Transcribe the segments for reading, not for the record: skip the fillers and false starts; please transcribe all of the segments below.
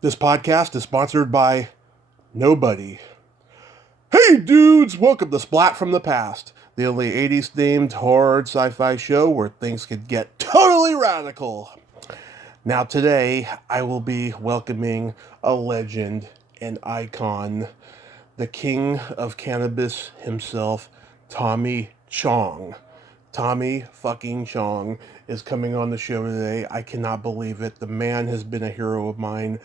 This podcast is sponsored by nobody. Hey dudes, welcome to Splat from the Past, the only 80s themed horror sci-fi show where things could get totally radical. Now today, I will be welcoming a legend, an icon, the king of cannabis himself, Tommy Chong. Tommy fucking Chong is coming on the show today. I cannot believe it. The man has been a hero of mine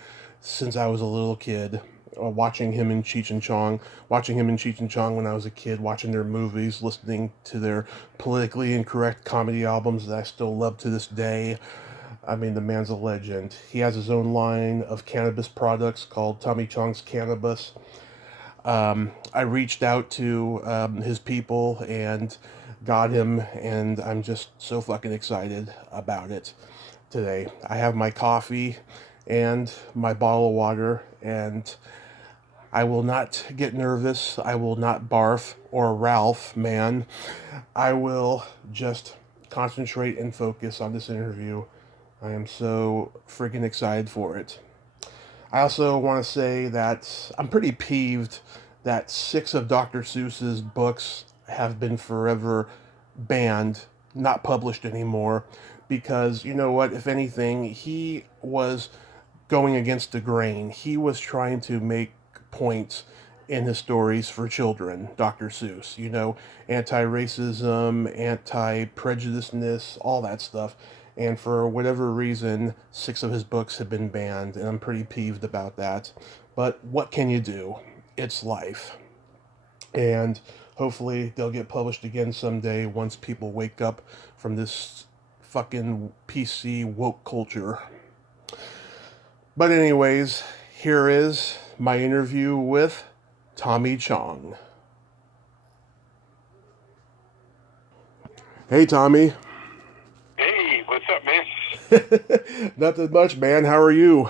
since I was a little kid. Watching him in Cheech and Chong, when I was a kid, watching their movies, listening to their politically incorrect comedy albums that I still love to this day. I mean, the man's a legend. He has his own line of cannabis products called Tommy Chong's Cannabis. I reached out to his people and got him, and I'm just so fucking excited about it today. I have my coffee and my bottle of water, and I will not get nervous. I will not barf or Ralph, man. I will just concentrate and focus on this interview. I am so freaking excited for it. I also want to say that I'm pretty peeved that 6 of Dr. Seuss's books have been forever banned, not published anymore, because you know what? If anything, he was going against the grain. He was trying to make points in his stories for children, Dr. Seuss, anti-racism, anti-prejudiceness, all that stuff. And for whatever reason, 6 of his books have been banned, and I'm pretty peeved about that. But what can you do? It's life. And hopefully they'll get published again someday once people wake up from this fucking PC woke culture. But anyways, here is my interview with Tommy Chong. Hey, Tommy. Hey, what's up, man? Nothing much, man. How are you?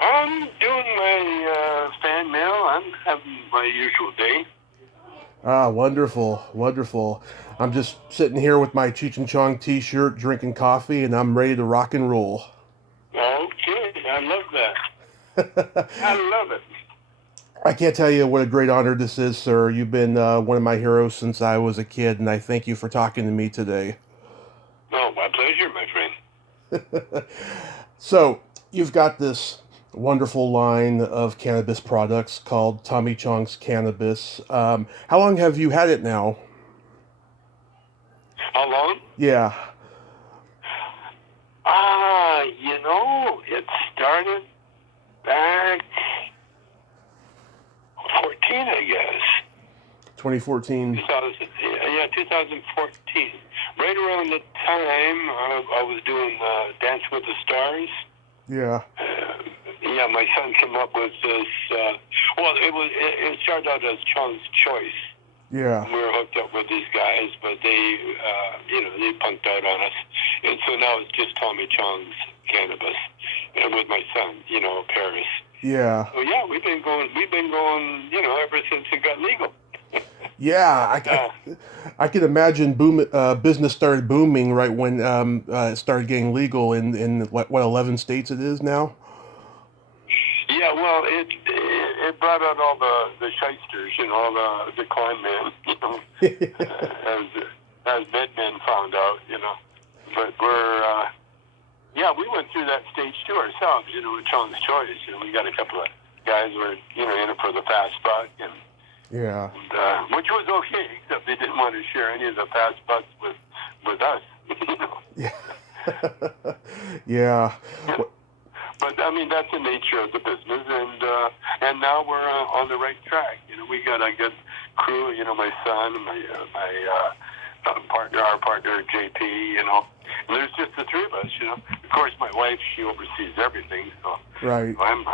I'm doing my fan mail. I'm having my usual day. Ah, wonderful, wonderful. I'm just sitting here with my Cheech Chong t-shirt, drinking coffee, and I'm ready to rock and roll. Okay, I love that. I love it. I can't tell you what a great honor this is, sir. You've been one of my heroes since I was a kid, and I thank you for talking to me today. Oh, my pleasure, my friend. So, you've got this wonderful line of cannabis products called Tommy Chong's Cannabis. How long have you had it now? How long? Yeah. It started back 14, I guess. 2014. 2014. Right around the time I was doing Dance with the Stars. Yeah. My son came up with this. It started out as Chong's Choice. Yeah. We were hooked up with these guys, but they punked out on us, and so now it's just Tommy Chong's Cannabis, and with my son, Paris. Yeah. So yeah, we've been going, ever since it got legal. Yeah, I can imagine business started booming right when it started getting legal in what 11 states it is now? Yeah, well, it brought out all the shysters, all the con men, as Medmen found out, But we went through that stage too ourselves, with Chong's Choice. We got a couple of guys who were, in it for the fast buck, and which was okay, except they didn't want to share any of the fast bucks with us. Yeah. Yeah. But I mean, that's the nature of the business, and now we're on the right track. We got a good crew. My son, our partner JP. And there's just the three of us. Of course, my wife, she oversees everything. So right. I'm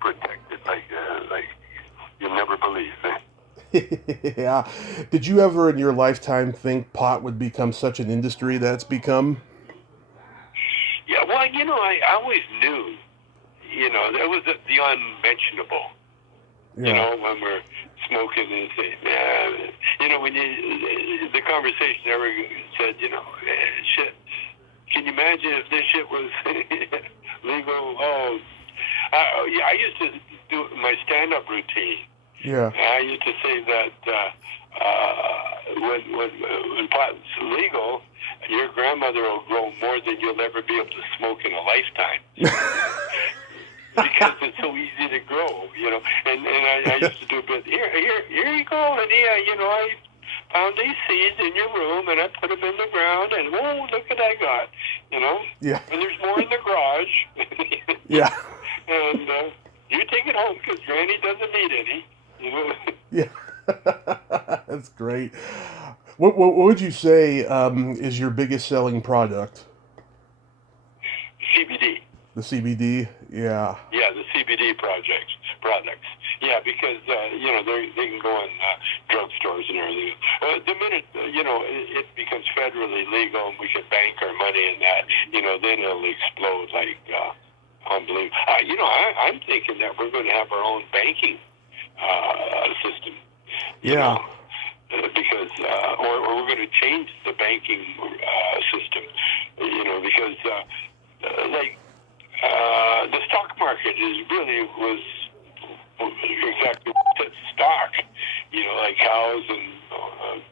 protected like you'll never believe. Yeah. Did you ever in your lifetime think pot would become such an industry that it's become? Yeah, well, I always knew, there was the unmentionable. Yeah. When we're smoking and say, when the conversation ever said, shit, can you imagine if this shit was legal Yeah, I used to do my stand-up routine. Yeah. I used to say that when pot's legal, your grandmother will grow more than you'll ever be able to smoke in a lifetime. Because it's so easy to grow, you know. And I used to do a bit, here you go, Lydia, you know, I found these seeds in your room, and I put them in the ground, and whoa, look what I got, you know. Yeah. And there's more in the garage. Yeah. And you take it home, because Granny doesn't need any, you know. Yeah. That's great. What would you say is your biggest selling product? CBD. The CBD? Yeah. Yeah, the CBD products. Yeah, because you know they can go in drugstores and everything. The minute you know it becomes federally legal and we can bank our money in that, you know, then it'll explode like unbelievable. You know, I'm thinking that we're going to have our own banking system. You Yeah. know, because or we're going to change the banking system. You know, because the stock market was exactly what stock, you know, like cows and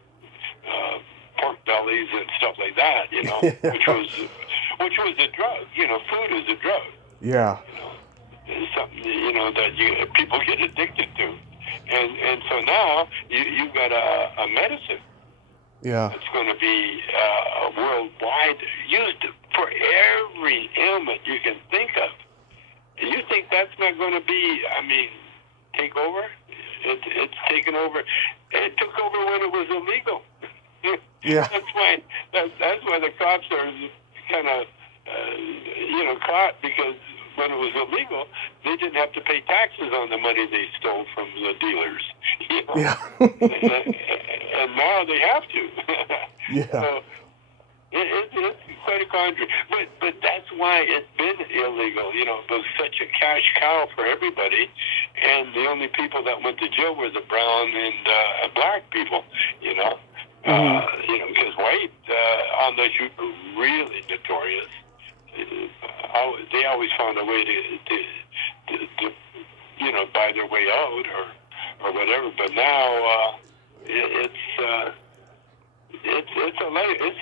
pork bellies and stuff like that, you know, which was a drug. You know, food is a drug. Yeah. You know, it's something, you know, that people get addicted to, and so now you've got a medicine. Yeah. It's going to be worldwide, used for every ailment you can think of. And you think that's not going to be, take over? It's taken over. It took over when it was illegal. Yeah. That's why the cops are kind of, caught, because when it was illegal, they didn't have to pay taxes on the money they stole from the dealers. You know? Yeah. And now they have to. Yeah. So it's quite a conundrum. But that's why it's been illegal. You know, it was such a cash cow for everybody, and the only people that went to jail were the brown and black people. You know, because white, unless you were really notorious, they always found a way to buy their way out or whatever. But now it's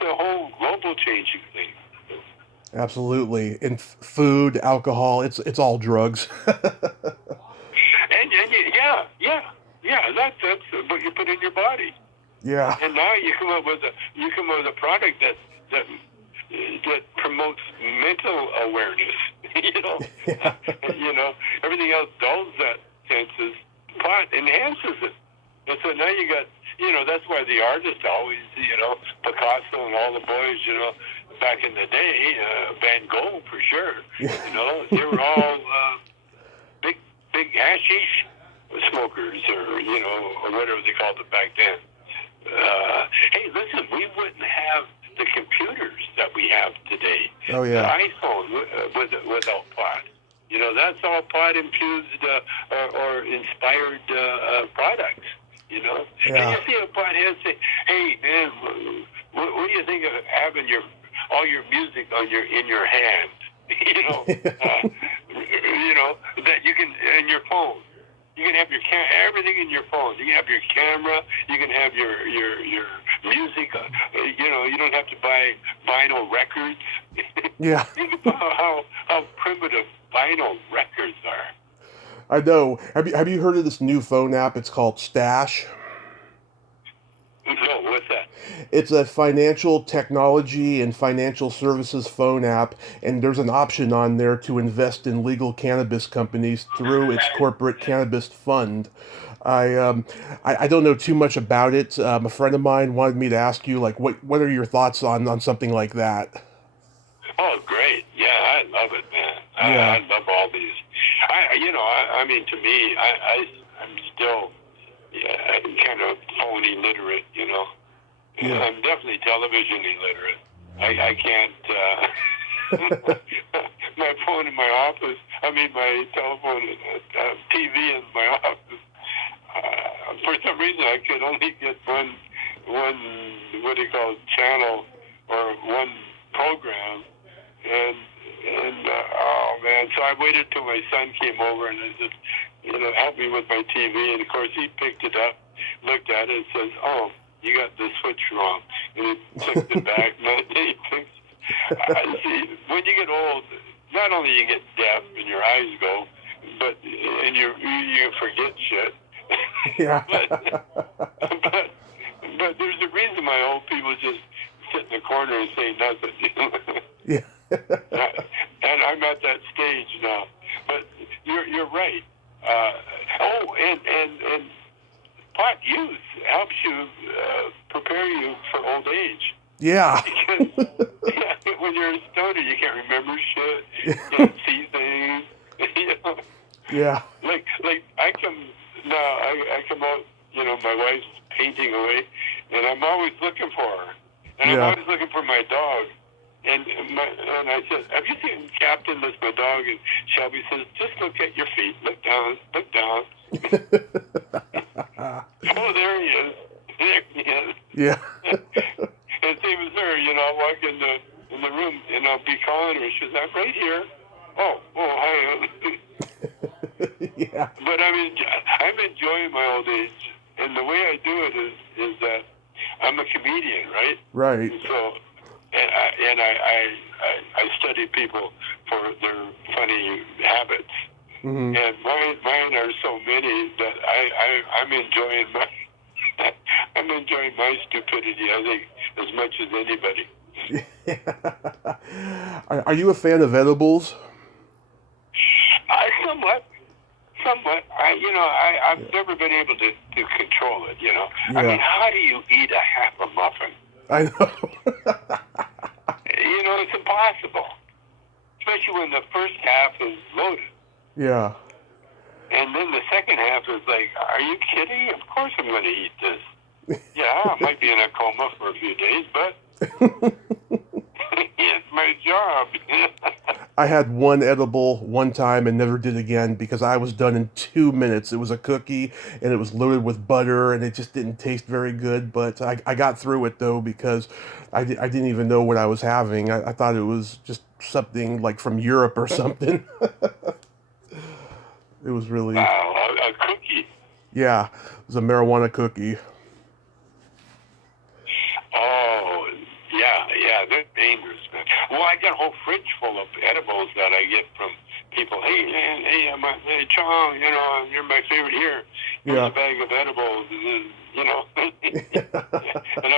a whole global changing thing. Absolutely. And food, alcohol, it's all drugs. and yeah, that's what you put in your body. Yeah. And now you come up with a product that promotes mental awareness. You know, everything else dulls that senses. Pot enhances it. And so now you got, that's why the artists always, Picasso and all the boys, back in the day, Van Gogh for sure, they were all big hashish smokers or whatever they called it back then. Hey, listen, we wouldn't have the computers that we have today. Oh, yeah. The iPhone without pot. That's all pot infused or inspired products. Yeah. And you see a pothead say, "Hey man, what do you think of having all your music in your hand? That you can in your phone. You can have everything in your phone. You can have your camera. You can have your music. You don't have to buy vinyl records. Yeah. Think about how primitive vinyl records are. I know. Have you heard of this new phone app? It's called Stash. No, what's that? It's a financial technology and financial services phone app, and there's an option on there to invest in legal cannabis companies through its corporate cannabis fund. I don't know too much about it. A friend of mine wanted me to ask you, like, what are your thoughts on something like that? Oh, great. Yeah, I love it, man. Yeah. I love all these. To me, I'm still kind of phone illiterate, Yeah. I'm definitely television illiterate. I can't, my phone in my office, my telephone, TV in my office, for some reason I could only get one, what do you call it, channel or one program. And oh man, And so I waited till my son came over and just, helped me with my TV. And of course, he picked it up, looked at it, and says, "Oh, you got the switch wrong." And he flipped it back. And he fixed. See, when you get old, not only you get deaf and your eyes go, but and you forget shit. Yeah. but there's a reason why old people just sit in the corner and say nothing. Yeah. And I'm at that stage now. But you're right. And pot use helps you prepare you for old age. Yeah. Because when you're a stoner, you can't remember shit. You can't see things. Yeah. Like I come out. My wife's painting away, and I'm always looking for her, and I'm always looking for my dog. And I said, "Have you seen Captain? That's my dog." And Shelby says, "Just look at your feet. Look down. Look down." Oh, there he is. There he is. Yeah. And same as her, I'll walk in the room and I'll be calling her. She says, "I'm right here." Oh, hi. Yeah. But I'm enjoying my old age, and the way I do it is that I'm a comedian, right? Right. So, and I study people for their funny habits, Mm-hmm. and mine are so many that I'm enjoying my stupidity. I think as much as anybody. Yeah. Are you a fan of edibles? Somewhat. I've never been able to control it. Yeah. How do you eat a half a muffin? I know. It's impossible. Especially when the first half is loaded. Yeah. And then the second half is like, are you kidding? Of course I'm going to eat this. Yeah, I might be in a coma for a few days, but it's my job. I had one edible one time and never did again because I was done in 2 minutes. It was a cookie and it was loaded with butter and it just didn't taste very good. But I got through it though because I didn't even know what I was having. I thought it was just something like from Europe or something. It was really... Wow, a cookie. Yeah, it was a marijuana cookie. Oh, yeah, they're dangerous, man. Well, I got a whole fridge full of edibles that I get from people. Hey, man, hey, Chong, you're my favorite here. Here's a bag of edibles, and I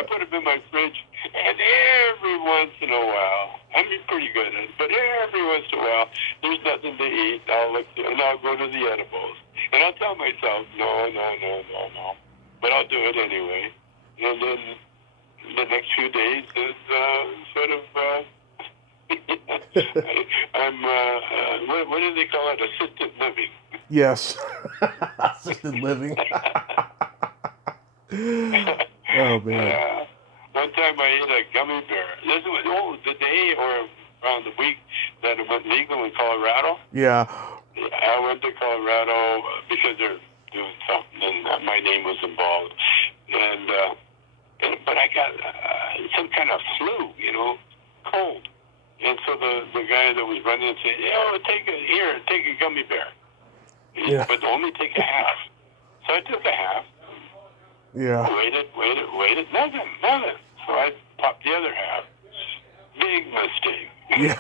put them in my fridge, and every once in a while, I'm pretty good at it, but every once in a while, there's nothing to eat. I'll look, and I'll go to the edibles, and I'll tell myself, no, but I'll do it anyway, and then the next few days is sort of, I'm, what do they call it? Assisted living. Yes. Assisted living. Oh, man. One time I ate a gummy bear. This was the day or around the week that it went legal in Colorado. Yeah. I went to Colorado because they're doing something, and my name was involved. But I got some kind of flu, cold. And so the guy that was running said, take a gummy bear. Yeah. But only take a half. So I took a half. Yeah. Waited. Nothing. So I popped the other half. Big mistake. Yeah.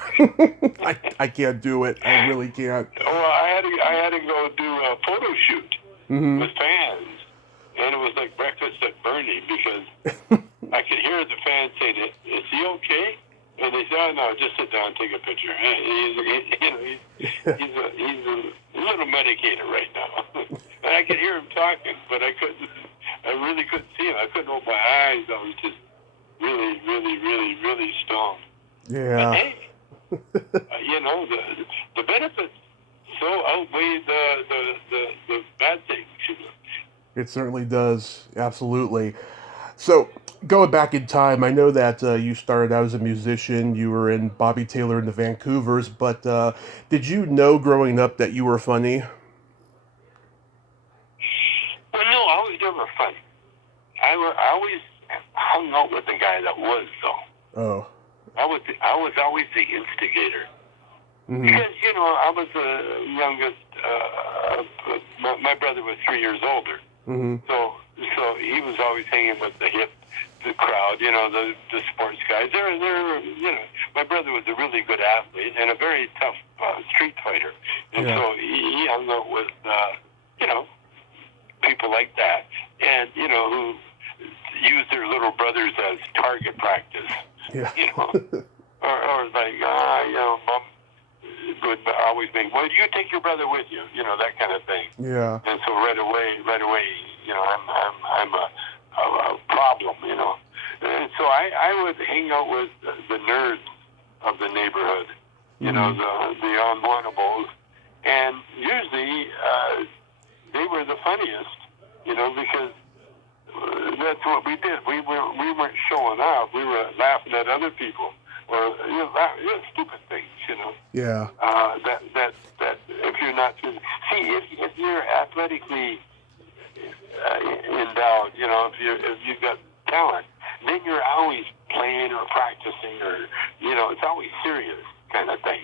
I can't do it. I really can't. Well, I had to go do a photo shoot with fans. And it was like breakfast at Bernie because I could hear the fans saying, "Is he okay?" And they said, "Oh, no, just sit down and take a picture." He's a little medicated right now. And I could hear him talking, but I really couldn't see him. I couldn't open my eyes. I was just really, really, really, really stoned. Yeah. But hey, the benefits so outweigh the bad things. It certainly does. Absolutely. So, going back in time, I know that you started out as a musician. You were in Bobby Taylor and the Vancouvers, but did you know growing up that you were funny? Well, no, I was never funny. I always hung out with the guy that was, though. Oh. I was always the instigator. Because, I was the youngest. My brother was 3 years older. So he was always hanging with the crowd, the sports guys. My brother was a really good athlete and a very tough street fighter. And so he hung out with, people like that. And, who use their little brothers as target practice. Yeah. Or like, mom would always make, well, you take your brother with you, that kind of thing. Yeah. And so right away, I'm a problem, And so I would hang out with the nerds of the neighborhood, the unwantables, and usually they were the funniest, because that's what we did. We weren't showing off. We were laughing at other people, or stupid things, Yeah. That if you're not if you're athletically endowed, if you've got talent, then you're always playing or practicing, or it's always serious kind of thing,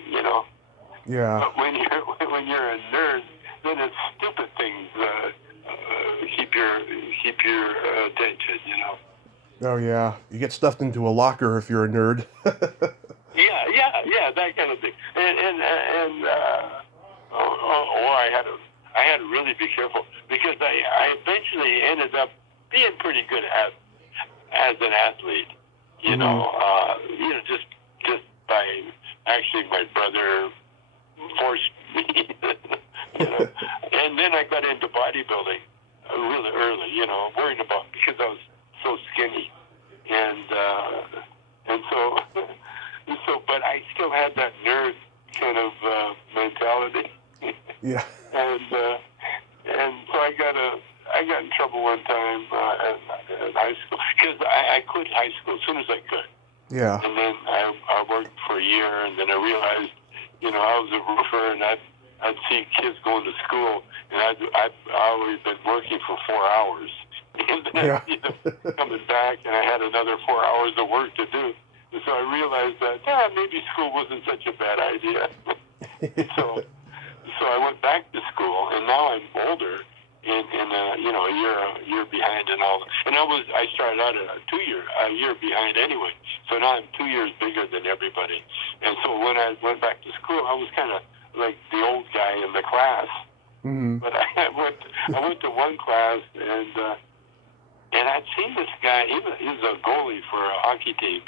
Yeah. But when you're a nerd, then it's stupid things keep your attention, Oh yeah, you get stuffed into a locker if you're a nerd. Yeah, that kind of thing. And I had to really be careful, because I eventually ended up being pretty good as an athlete. Just by actually my brother forced me. And then I got into bodybuilding really early. Worried about, because I was so skinny, and so but I still had that nerd kind of mentality. Yeah. And so I got in trouble one time at high school, because I quit high school as soon as I could. Yeah. And then I worked for a year, and then I realized, I was a roofer, and I'd see kids going to school, and I'd always been working for 4 hours. And then, coming back, and I had another 4 hours of work to do. And so I realized that maybe school wasn't such a bad idea. So I went back to school, and now I'm older, and a year behind and all. And I started out at a year behind anyway. So now I'm 2 years bigger than everybody. And so when I went back to school, I was kind of like the old guy in the class. But I went to one class, and I'd seen this guy. He was a goalie for a hockey team,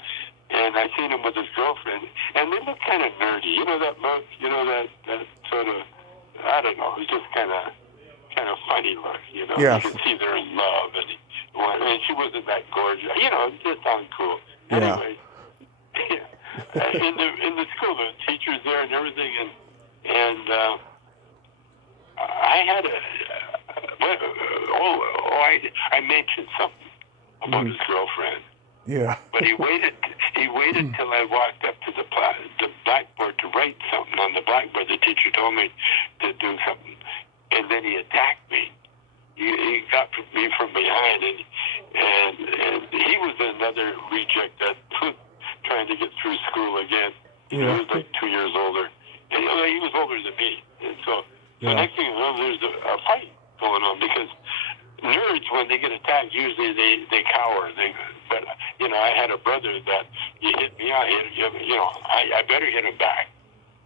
and I seen him with his girlfriend, and they looked kind of nerdy. That look, that sort of, I don't know, it was just kind of funny look. Yeah. You could see they're in love, and she wasn't that gorgeous. It just sounded cool. Yeah. Anyway, in the school, the teachers there and everything, and I had I mentioned something about his girlfriend. Yeah. But he waited till I walked up to the blackboard to write something on the blackboard. The teacher told me to do something, and then he attacked me. He got me from behind, and he was another reject that trying to get through school again. Yeah. He was like 2 years older, and he was older than me. And so next thing you know, there's a fight going on, because nerds, when they get attacked, usually they cower. But I had a brother that, you hit me, I better hit him back.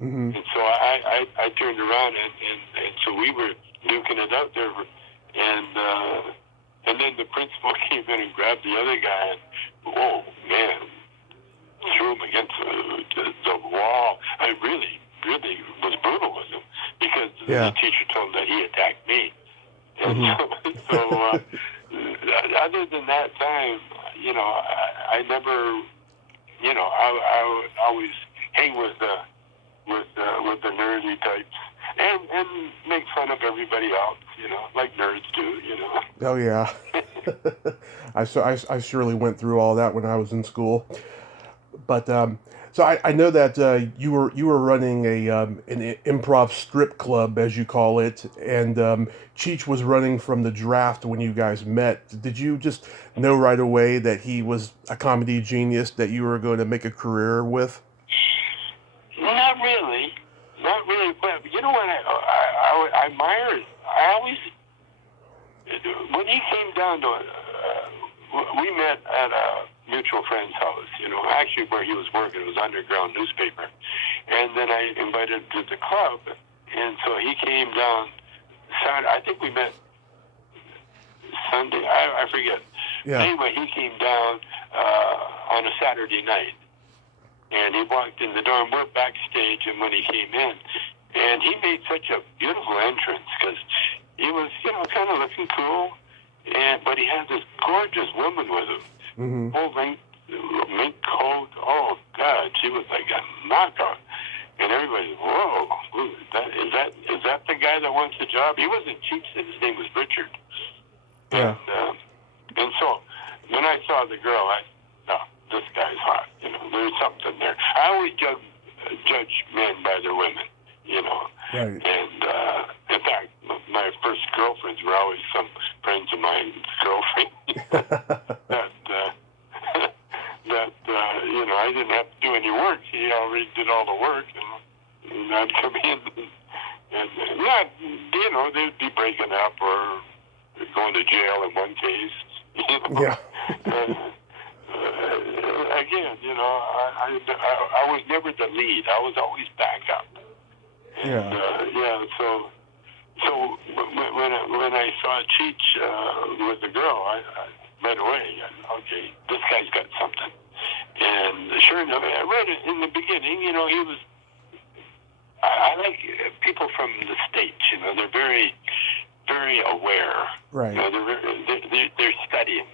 And so I turned around, and so we were duking it out there, and then the principal came in and grabbed the other guy, and whoa, man, threw him against the wall. I really was brutal with him, because the teacher told him that he attacked me. And so other than that time, I never, I would always hang with the nerdy types, and make fun of everybody else, like nerds do, Oh yeah. I surely went through all that when I was in school. But so I know that you were running an improv strip club, as you call it, and Cheech was running from the draft when you guys met. Did you just know right away that he was a comedy genius that you were going to make a career with? Not really. know what I admire? I always, when he came down to, we met at a mutual friend's house, actually where he was working. It was underground newspaper. And then I invited him to the club, and so he came down Saturday. I think we met Sunday. I forget. Yeah. Anyway, he came down on a Saturday night, and he walked in the door, and we're backstage, and when he came in, and he made such a beautiful entrance, because he was, kind of looking cool, but he had this gorgeous woman with him, full length mink coat. Oh, God, she was like a knockout. And everybody, whoa, is that the guy that wants the job? He wasn't Cheech, his name was Richard. Yeah. And so when I saw the girl, no, this guy's hot. There's something there. I always judge men by their women, Right. And in fact, my first girlfriends were always some friends of mine's girlfriend. I didn't have to do any work. He already did all the work, and I'd come in, and they'd be breaking up or going to jail in one case. Yeah. Again, I was never the lead. I was always backup. And, so when I saw Cheech with the girl, I right away, okay, this guy's got something. And sure enough, I read it in the beginning, he was, I like people from the States, they're very, very aware. Right. They're studying.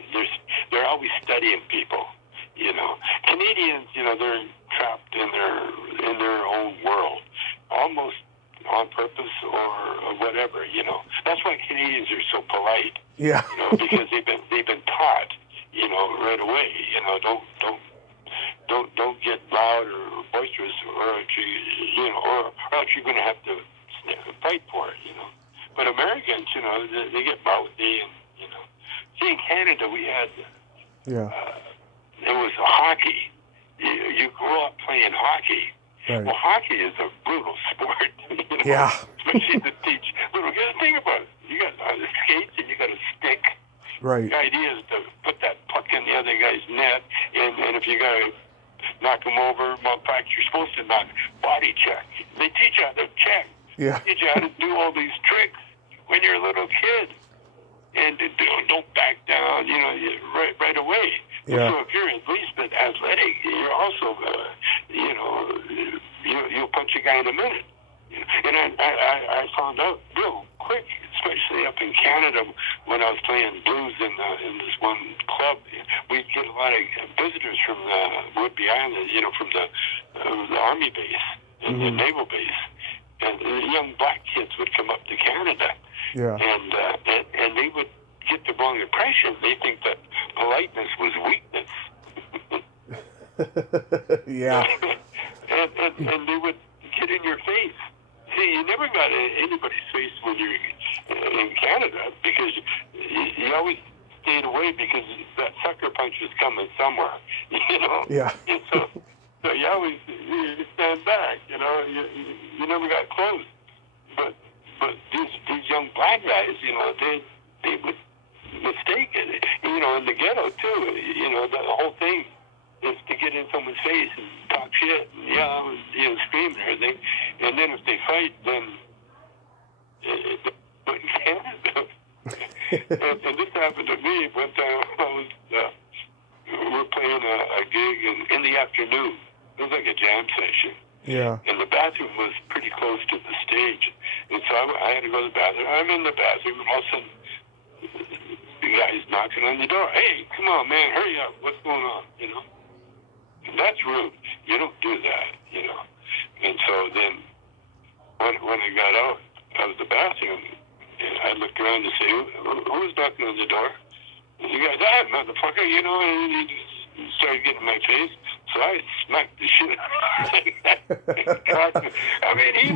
They're always studying people, Canadians, they're trapped in their own world, almost on purpose or whatever, That's why Canadians are so polite. Yeah. Because they've been taught, right away, don't get loud or boisterous, or else you're going to have to fight for it, But Americans, they get mouthy, and See, in Canada we had it was hockey. You grew up playing hockey. Right. Well, hockey is a brutal sport. Yeah. Especially to teach little kids. Think about it. You got skates and you got a stick. Right. The idea is to put that puck in the other guy's net, and if you got to knock him over, well, in fact, you're supposed to not body check. They teach you how to check. Yeah. They teach you how to do all these tricks when you're a little kid. And don't back down, right away. Yeah. So if you're at least bit athletic, you're also, you'll punch a guy in a minute. And I found out real quick, especially up in Canada, when I was playing blues in this one club, we'd get a lot of visitors from the Whidbey Island, from the Army base and the Naval base. And young black kids would come up to Canada. Yeah. And they would get the wrong impression. They think that politeness was weakness. Yeah. and they would get in your face. See, you never got anybody's face when you're in Canada, because you always stayed away, because that sucker punch is coming somewhere. Yeah. And so you always stand back. You never got close. But these young black guys, they would mistake it. In the ghetto too. The whole thing is to get in someone's face and talk shit and yell and scream and everything. And then if they fight, then but in Canada. and this happened to me one time. We were playing a gig in the afternoon. It was like a jam session. Yeah. And the bathroom was pretty close to the stage. And so I had to go to the bathroom. I'm in the bathroom, and all of a sudden, the guy's knocking on the door. Hey, come on, man, hurry up. What's going on? And that's rude. You don't do that, And so then, when I got out of the bathroom, I looked around to see who's knocking on the door. And the guy, motherfucker, and he just started getting in my face. So I smacked the shit out of him. I mean, he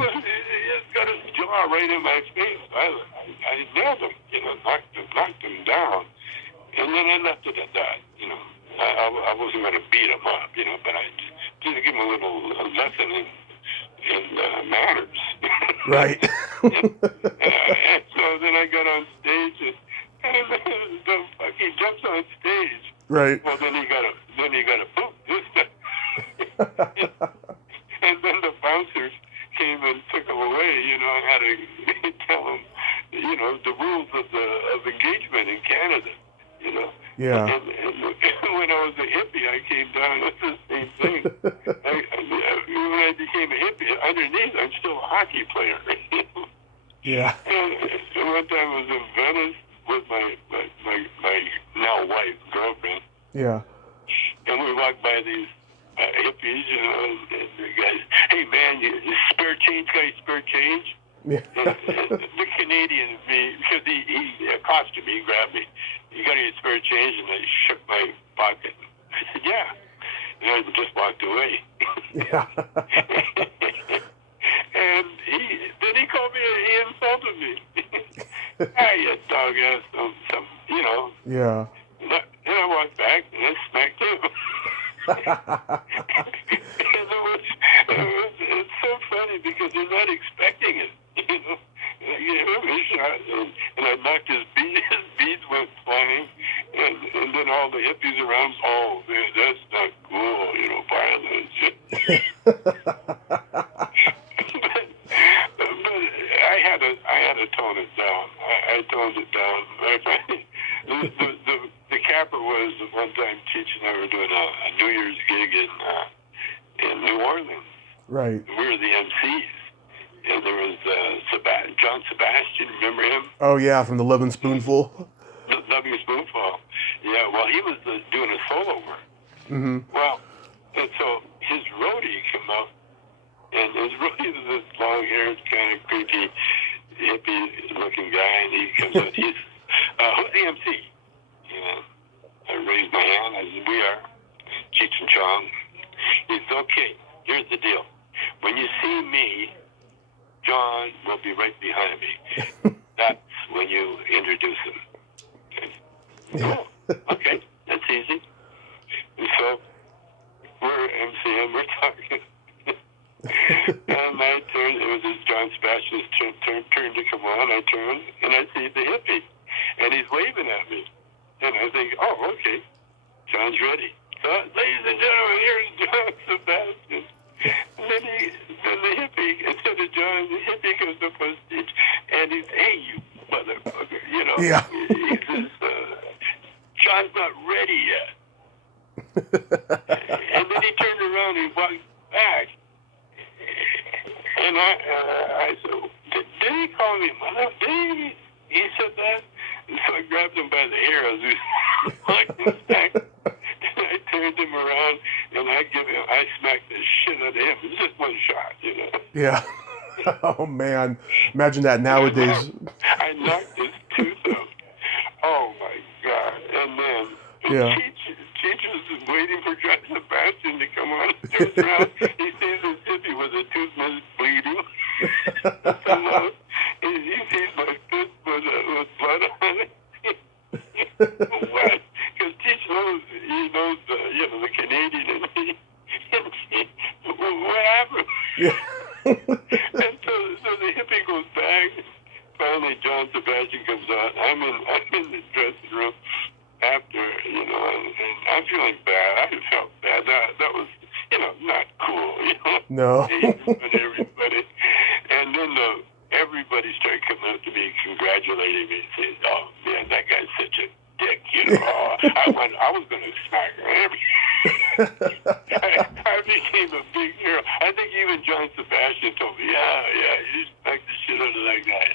got his jaw right in my face. I nailed him, knocked him down. And then I left it at that, I wasn't going to beat him up, but I just give him a little lesson in manners. Right. And so then I got on stage, and the fucking jumps on stage. Right. Well, then he got a boot this time. And then the bouncers came and took him away. I had to tell him, the rules of engagement in Canada. Yeah. And when I was a hippie, I came down with the same thing. When I became a hippie, underneath, I'm still a hockey player. Yeah. And one time I was in Venice with my now wife, girlfriend. Yeah. And we walked by these hippies, and the guys, hey man, you spare change, guys, spare change? Yeah. The Canadian, me, because he accosted me, he grabbed me. You got any spare change? And I shook my pocket. I said, yeah. And I just walked away. Yeah. And then he called me, he insulted me. You dog ass, some. Yeah. And I walked back and I smacked him. And it's so funny because they're not expecting it. I gave him a shot, and I knocked his beads went flying, and then all the hippies around, oh man, that's not cool, violence. but I had to tone it down. I toned it down. The capper was one time Cheech and I were doing a New Year's gig in New Orleans. Right. We were the MCs. And there was John Sebastian, remember him? Oh, yeah, from the Lovin' Spoonful. Loving Spoonful. Yeah, well, he was doing a solo work. Mm-hmm. Well, and so his roadie came out, and his roadie was this long-haired, kind of creepy, hippie-looking guy, and he comes out, he's, who's the MC? I raised my hand, I said, we are, Cheech Chong. He said, okay, here's the deal. When you see me, John will be right behind me. That's when you introduce him. Okay. Oh, okay, that's easy. And so we're MCing, we're talking. And I turned, it was this John Sebastian's turn to come on. I turn and I see the hippie, and he's waving at me. And I think, oh, okay, John's ready. So, ladies and gentlemen, here's John Sebastian. And then the hippie, instead of John, the hippie comes up on stage, and he's, hey, you motherfucker, Yeah. He says, John's not ready yet. And then he turned around and walked back. And I said, did he call me mother? Did he said that? And so I grabbed him by the hair as he walked back. And I turned him around, and I smacked the shit out of him. It was just one shot, Yeah. Oh, man. Imagine that nowadays. I knocked his tooth out. Oh, my God. And then Yeah. Cheech was waiting for John Sebastian to come on. He turns around. He sees his hippie with a tooth bleeding. So he sees my fist with blood on it. What? Because Cheech knows, the Canadian in me. What happened? Yeah. And so the hippie goes back. Finally, John Sebastian comes out. I'm in the dressing room after, and I'm feeling bad. I felt bad. That was, not cool, No. Everybody. And then everybody started coming up to me, congratulating me, saying, oh, man, that guy's such a dick, I was going to smack her. I became a big hero. I think even John Sebastian told me, yeah, you smacked the shit out of that guy.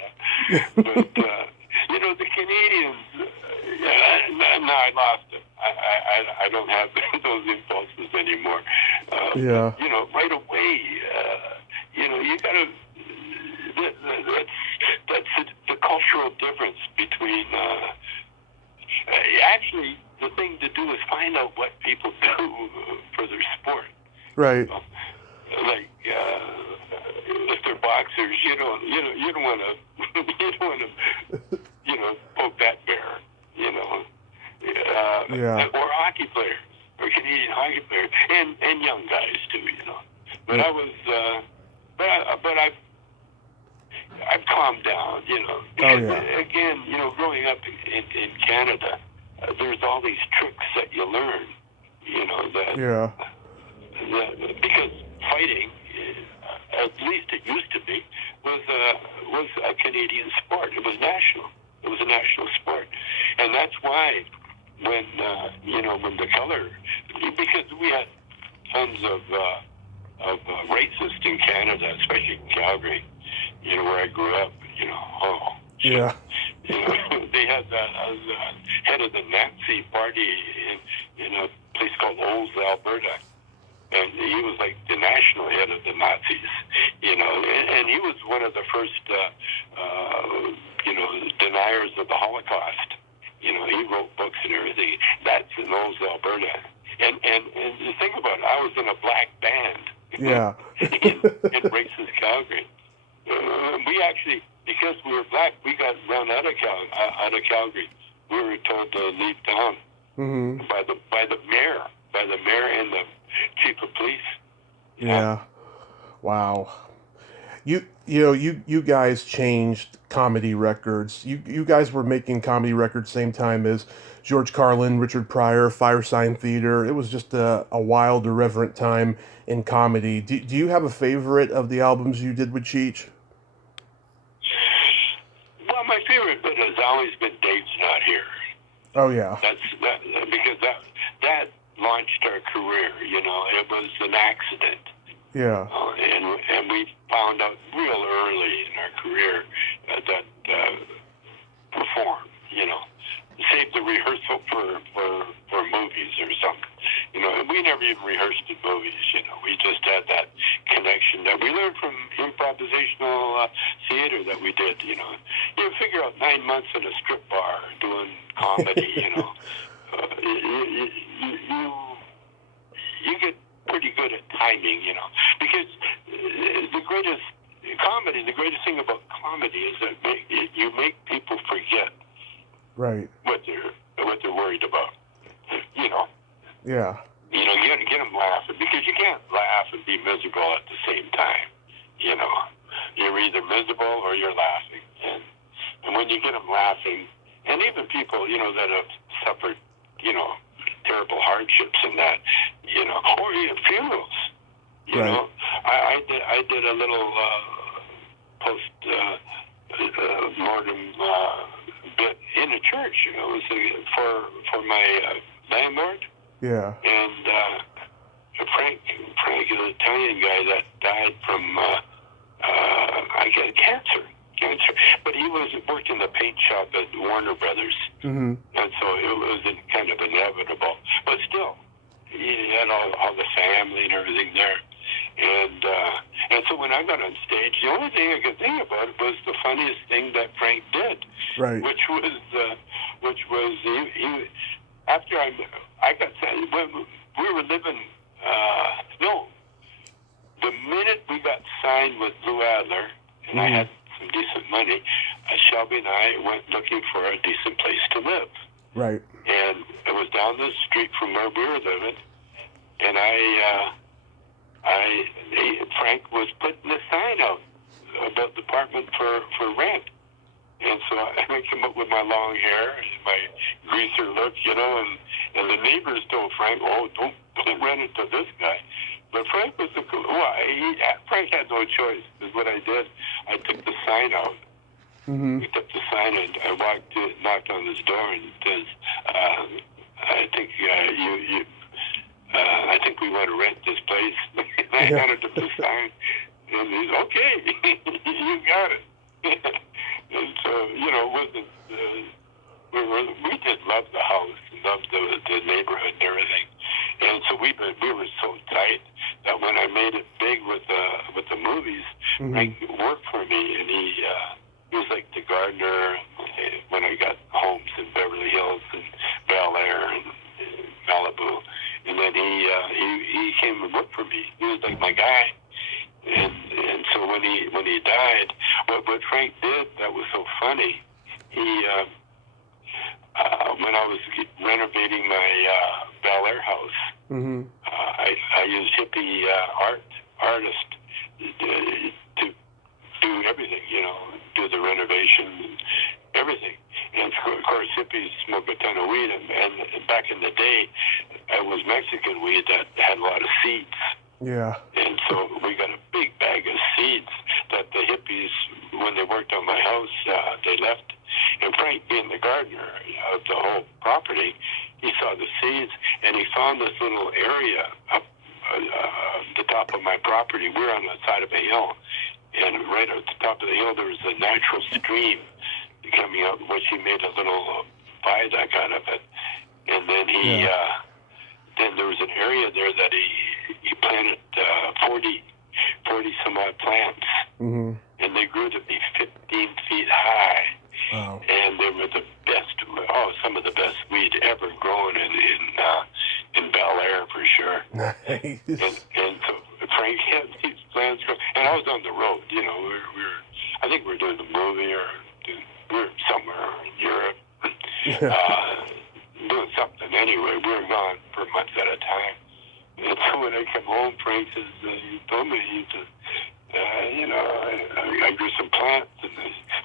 But, the Canadians, no, I lost it. I don't have those impulses anymore. Yeah. Right away, you got to, that's the cultural difference between, actually, the thing to do is find out what people do for their sport. Right. Like if they're boxers, you don't want to poke that bear, Yeah. or hockey players, or Canadian hockey players, and young guys too, But I was, but I've calmed down, Oh, because yeah. again, growing up in Canada, there's all these tricks that you learn, Yeah. because fighting, at least it used to be, was a Canadian sport. It was national. It was a national sport, and that's why when the color, because we had tons of racists in Canada, especially in Calgary, where I grew up. Yeah. They had as head of the Nazi party in a place called Olds, Alberta. And he was like the national head of the Nazis, and he was one of the first, deniers of the Holocaust. He wrote books and everything. That's in Olds, Alberta. And the thing about it, I was in a black band Yeah. in racist Calgary. We actually, because we were black, we got run out of Calgary. We were told to leave town Mm-hmm. by the mayor and the chief of police. Yeah. Wow. You guys changed comedy records. You guys were making comedy records same time as George Carlin, Richard Pryor, Firesign Theater. It was just a wild, irreverent time in comedy. Do you have a favorite of the albums you did with Cheech? Well, my favorite bit has always been Dave's Not Here. Oh yeah. Because that launched our career. It was an accident. Yeah. And we found out real early in our career that perform, save the rehearsal for movies or something. We never even rehearsed in movies, we just had that connection that we learned from improvisational theater that we did, You figure out 9 months in a strip bar doing comedy, you get pretty good at timing, because the greatest thing about comedy is that you make people forget Right. what they're worried about, Yeah. You got to get them laughing, because you can't laugh and be miserable at the same time, You're either miserable or you're laughing, and when you get them laughing, and even people, that have suffered, terrible hardships in that, or even funerals. Right. I did a little post mortem bit in a church. It was for my landlord. Yeah. And Frank, an Italian guy that died from I guess cancer. But he worked in the paint shop at Warner Brothers. Mm-hmm. And so it was kind of inevitable. But still, he had all the family and everything there. And so when I got on stage, the only thing I could think about was the funniest thing that Frank did. Right. Which was he after I got when we were living, the minute we got signed with Blue Adler, and I had some decent money, Shelby and I went looking for a decent place to live. Right. And it was down the street from where we were living, and Frank was putting a sign out about the apartment for rent. And so I came up with my long hair and my greaser look, and the neighbors told Frank, "Oh, don't rent it to this guy." But Frank was Frank had no choice. Because what I did, I took the sign out. Mm-hmm. Picked up the sign and I knocked on his door, and it says, "I think I think we want to rent this place." And I handed him the sign, and he's okay. You got it. And so it wasn't. We did love the house, loved the neighborhood and everything, and so we were so tight that when I made it big with the movies, Frank worked for me, and he was like the gardener when I got homes in Beverly Hills and Bel Air and Malibu, and then he came and worked for me. He was like my guy, and so when he died, what Frank did that was so funny, he when I was renovating my Bel Air house, I used hippie artist, to do everything, do the renovation and everything. And of course, hippies smoke a ton of weed, and back in the day, it was Mexican weed that had a lot of seeds. Yeah. And so we got a big bag of seeds that the hippies, when they worked on my house, they left. And Frank, being the gardener of the whole property, he saw the seeds, and he found this little area up the top of my property. We're on the side of a hill, and right at the top of the hill, there was a natural stream coming out, which he made a little viaduct out of it. And then then there was an area there that he planted 40 some odd plants, mm-hmm. and they grew to be 15 feet high. Wow. And they were the best, some of the best weed ever grown in Bel Air for sure. Nice. And so Frank had these plants, and I was on the road. We were I think we were doing a movie, or we were somewhere in Europe, doing something. Anyway, we were gone for months at a time. And so when I come home, Frank says, he told me, he said, I grew some plants, and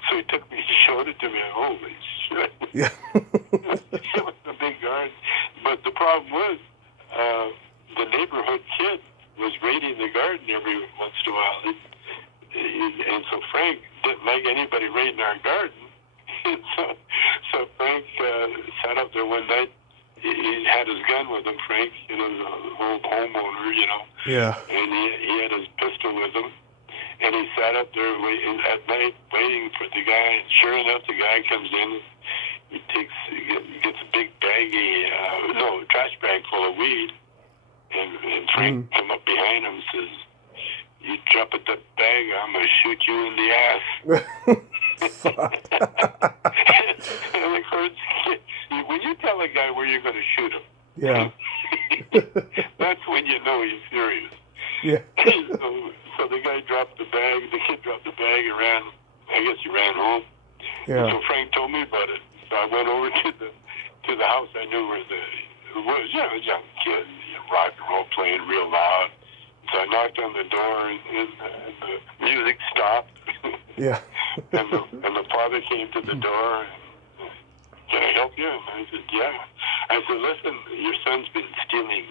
so he took me, he showed it to me, and holy shit. Yeah. It was a big garden. But the problem was, the neighborhood kid was raiding the garden every once in a while. And so Frank didn't like anybody raiding our garden. And so Frank sat up there one night. He had his gun with him, Frank, the old homeowner, Yeah. And he had his pistol with him. And he sat up there at night waiting for the guy. And sure enough, the guy comes in. He gets a big trash bag full of weed. And Frank come up behind him and says, "You drop at that bag, I'm going to shoot you in the ass." And of course, when you tell a guy where you're going to shoot him, yeah, that's when you know he's serious. Yeah. So the guy dropped the bag, the kid dropped the bag and ran, I guess he ran home. Yeah. And so Frank told me about it. So I went over to the house. I knew where it was, a young kid, rock and roll playing real loud. So I knocked on the door, and the music stopped. Yeah. and the father came to the door. And, "Can I help you?" And I said, "Yeah." I said, "Listen, your son's been stealing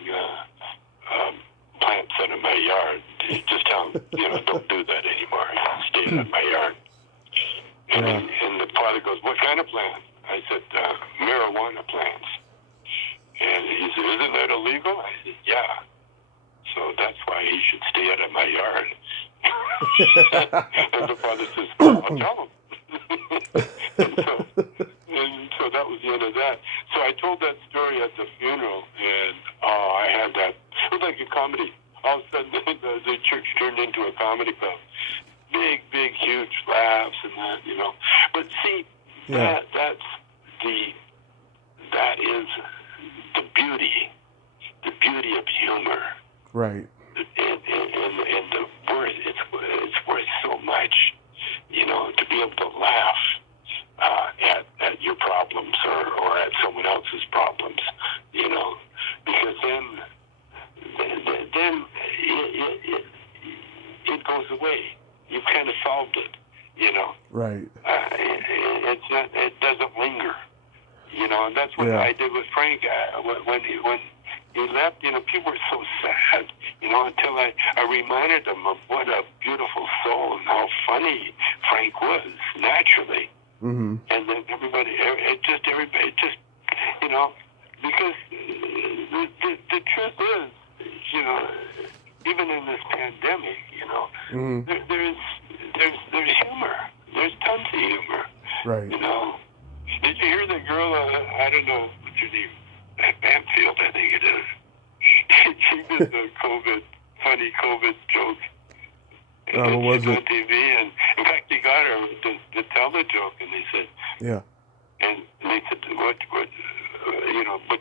plants out of my yard. Just tell him, don't do that anymore. Stay out of my yard." And the father goes, "What kind of plants?" I said, "Marijuana plants." And he said, "Isn't that illegal?" I said, "Yeah. So that's why he should stay out of my yard." And the father says, "I'll tell him." and so that was the end of that. So I told that story at the funeral, and I had that. It was like a comedy. All of a sudden, the church turned into a comedy club. Big, huge laughs and that, But see, that is the beauty of humor. Right. And the worth, it's worth so much, to be able to laugh at your problems or at someone else's problems, because then it goes away. You've kind of solved it, Right. It doesn't linger, and that's what I did with Frank when he left. People were so sad, until I reminded them of what a beautiful soul and how funny Frank was naturally. Mm-hmm. And then everybody, because the truth is, even in this pandemic, Mm-hmm. there's humor. There's tons of humor. Right. Did you hear the girl? I don't know what's her name. Banfield, I think it is. She did the funny COVID joke. What was it? On TV, and in fact, they got her to tell the joke, and they said, Yeah. And they said, what's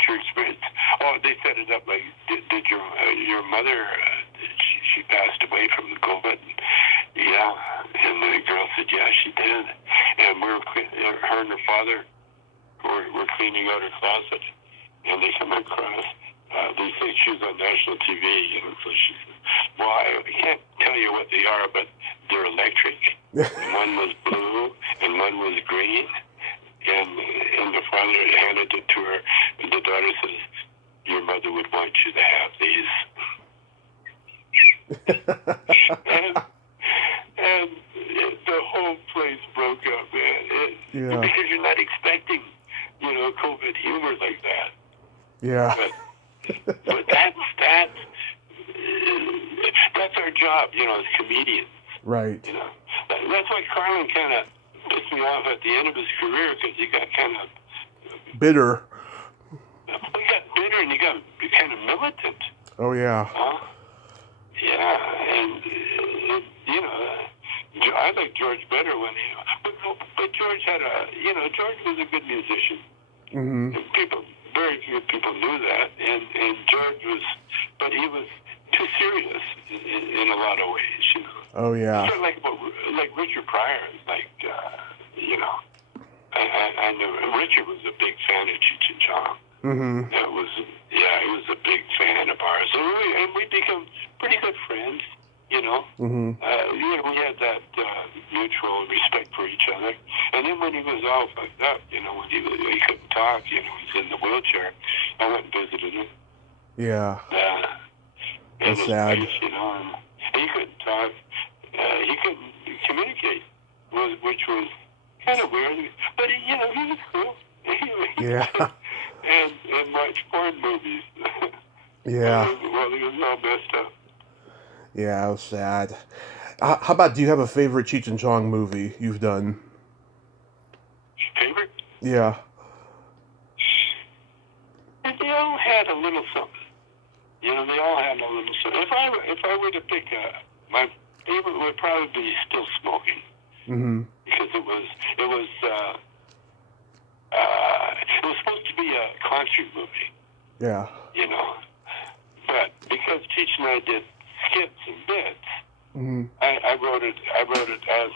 your experience? Oh, they set it up like, did your mother, she passed away from the COVID? Yeah. And the girl said, yeah, she did. And her and her father were cleaning out her closet, and they come across, they say she was on national TV, so she said, well, I tell you what they are, but they're electric. One was blue and one was green, and the father handed it to her. And the daughter says, "Your mother would want you to have these." and the whole place broke up, man. Because you're not expecting, COVID humor like that. Yeah. But that's our job, as comedians. Right. That's why Carlin kind of pissed me off at the end of his career, because he got kind of bitter. He got bitter and he got kind of militant. Oh yeah. Yeah, and I like George better when but George had George was a good musician. Mm-hmm. Very few people knew that, and George was, but he was too serious in a lot of ways, Oh yeah. Sort of like Richard Pryor, I knew Richard was a big fan of Cheech and Chong. Mm-hmm. He was a big fan of ours, and we become pretty good friends. Mm-hmm. We had that mutual respect for each other. And then when he was all fucked up, when he couldn't talk, he was in the wheelchair, I went and visited him. Yeah. That's sad. Place, and he couldn't talk. He couldn't communicate, which was kind of weird. But he was cool. Yeah. and watched porn movies. Yeah. Well, he was all messed up. Yeah, it was sad. How about, do you have a favorite Cheech and Chong movie you've done? Favorite? Yeah. They all had a little something. They all had a little something. If I were to pick my favorite would probably be Still Smoking. Mm-hmm. Because it was supposed to be a concert movie. Yeah. But because Cheech and I did skits and bits, mm-hmm. I wrote it as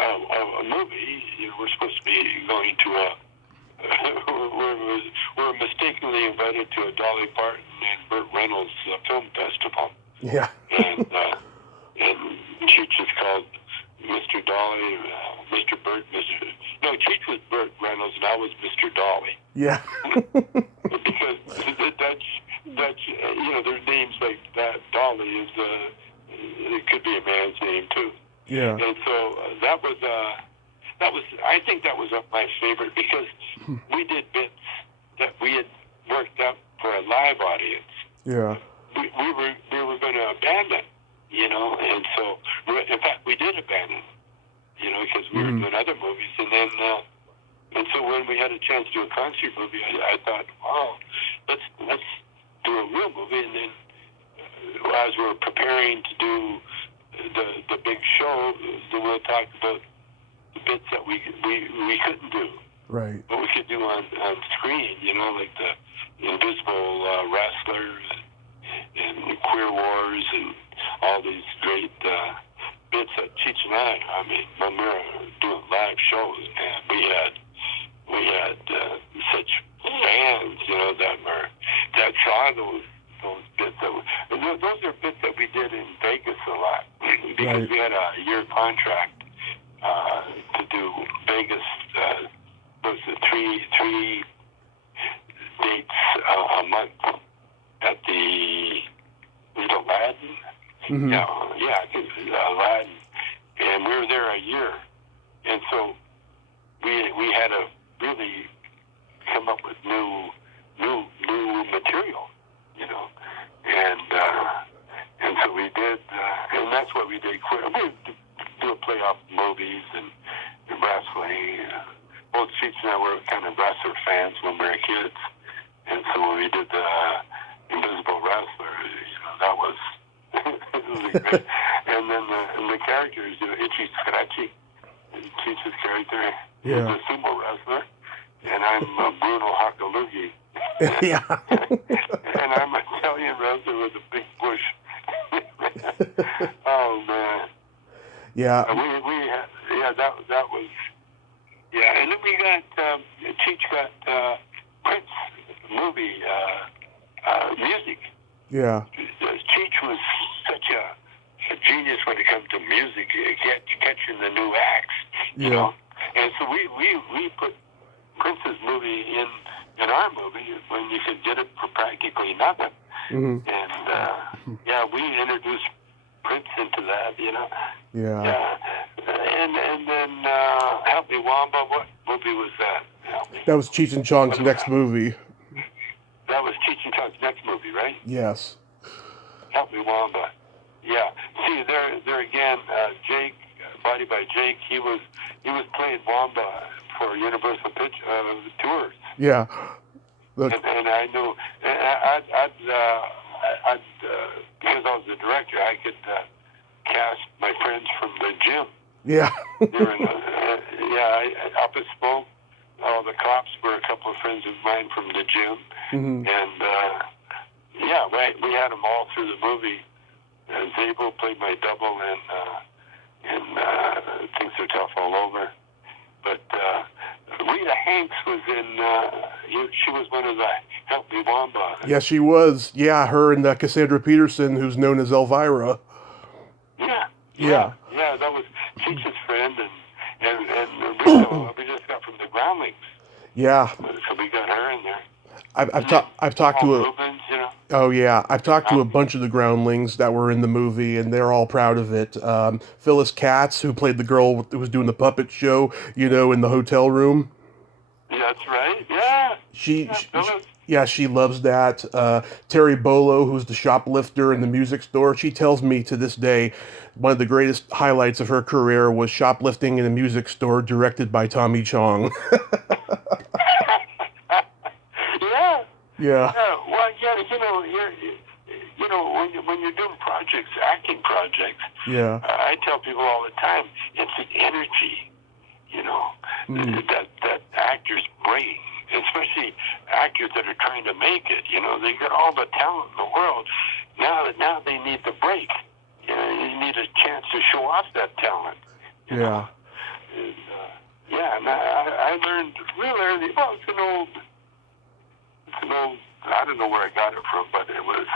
a movie. We're supposed to be going to we're mistakenly invited to a Dolly Parton and Burt Reynolds film festival. Yeah. And Cheech is called Mr. Dolly, Mr. Burt, No, Cheech was Burt Reynolds and I was Mr. Dolly. Yeah. Because that's there's names like that. Dolly is it could be a man's name too. Yeah. And so that was I think that was my favorite, because we did bits that we had worked up for a live audience. Yeah. We were going to abandon, and so in fact we did abandon, because we were doing other movies, and so when we had a chance to do a concert movie, I thought, wow, let's do a real movie, and then as we're preparing to do the big show, we'll talk about the bits that we couldn't do. Right. But we could do on screen, like the Invisible Wrestlers and Queer Wars and all these great bits that Cheech and I mean, when we were doing live shows, and we had such fans, that saw those bits. Those are bits that we did in Vegas a lot, because right. we had a year contract to do Vegas. Was the three dates a month at the Aladdin? Mm-hmm. Yeah, I think it was Aladdin, and we were there a year, and so we had to really come up with new material, and so we did, and that's what we did. We do a playoff movies and wrestling. Both Cheech and I were kind of wrestler fans when we were kids, and so when we did the Invisible Wrestler, that was, it was great. And then the characters, Itchy Scratchy, Cheech's character, is a sumo wrestler, and I'm Bruno Hakalugi. Yeah. And I'm an Italian wrestler with a big bush. Oh man. Yeah. That was. Yeah, and then we got Cheech got Prince movie music. Yeah. Cheech was such a a genius when it comes to music, catching the new acts, you know. And so we put Prince's movie in our movie when you could get it for practically nothing. Mm-hmm. And we introduced Prince into that, you know. Yeah. And then Help Me Wamba, what movie was that? That was Cheech and Chong's next movie. That was Cheech and Chong's next movie, right? Yes. Help Me Wamba. Yeah. See, there again, Jake, Body by Jake, he was playing Wamba for Universal Tours. Yeah. And I knew, I'd because I was the director, I could cast my friends from the gym. Yeah. Up at Smoke, the cops were a couple of friends of mine from the gym. Mm-hmm. And, we had them all through the movie. Zabel played my double in Things Are Tough All Over. But Rita Hanks was in, she was one of the Help Me Wamba. Yeah, she was. Yeah, her and Cassandra Peterson, who's known as Elvira. Yeah, that was Cheech's friend, and Rita, we just got from the Groundlings. Yeah. So we got her in there. I've talked to Rubens, you know. Oh yeah, I've talked to a bunch of the Groundlings that were in the movie, and they're all proud of it. Phyllis Katz, who played the girl who was doing the puppet show, you know, in the hotel room. Yeah, that's right. Yeah. She loves that. Terry Bolo, who's the shoplifter in the music store, she tells me to this day one of the greatest highlights of her career was shoplifting in a music store directed by Tommy Chong. Yeah. Well, when you're doing projects, acting projects, I tell people all the time, it's an energy, you know, that actors bring, especially actors that are trying to make it. You know, they got all the talent in the world. Now they need the break. You know, you need a chance to show off that talent. You know? And, I learned real early. Well, it's an old. I don't know where I got it from, but it was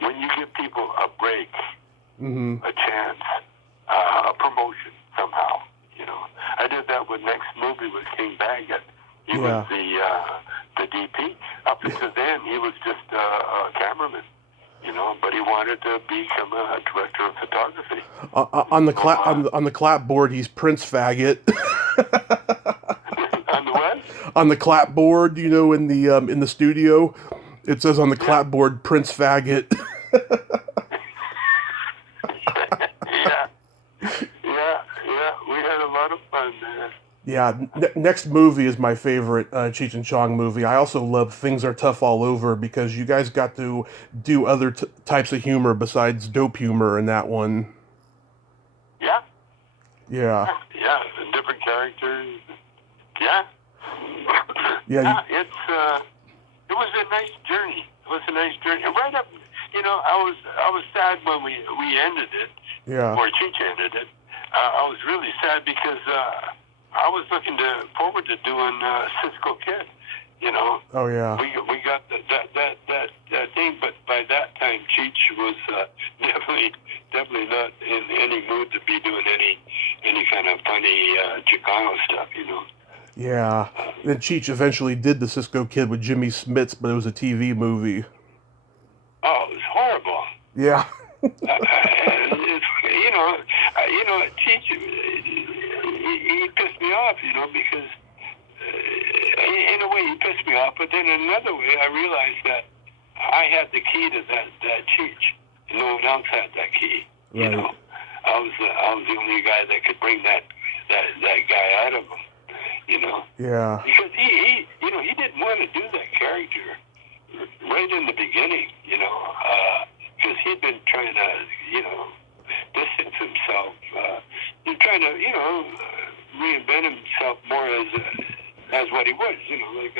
when you give people a break, a chance, a promotion somehow. You know, I did that with next movie with King Baggett. He was the DP. Up until then, he was just a cameraman. You know, but he wanted to become a director of photography. On the clapboard, he's Prince Faggot. On the what? On the clapboard, you know, in the studio, it says on the clapboard Prince Faggot. We had a lot of fun there. Yeah, next movie is my favorite Cheech and Chong movie. I also love Things Are Tough All Over because you guys got to do other types of humor besides dope humor in that one. Yeah. Yeah. Yeah, different characters. Yeah. It was a nice journey. And right up, you know, I was sad when we ended it. Yeah. Or Cheech ended it. I was really sad because I was looking forward to doing Cisco Kid. You know. Oh yeah. We got that thing, but by that time Cheech was definitely not in any mood to be doing any kind of funny Chicano stuff. You know. Yeah. Then Cheech eventually did the Cisco Kid with Jimmy Smits, but it was a TV movie. Oh, it was horrible. Yeah. Cheech, he pissed me off, you know, because in a way he pissed me off, but then in another way I realized that I had the key to that Cheech, and no one else had that key. Right. You know, I was the only guy that could bring that guy out of him. You know. Yeah. Because he didn't want to do that character right in the beginning. You know, because he'd been trying to, you know, distance himself. He's trying to, you know, reinvent himself more as what he was. You know, like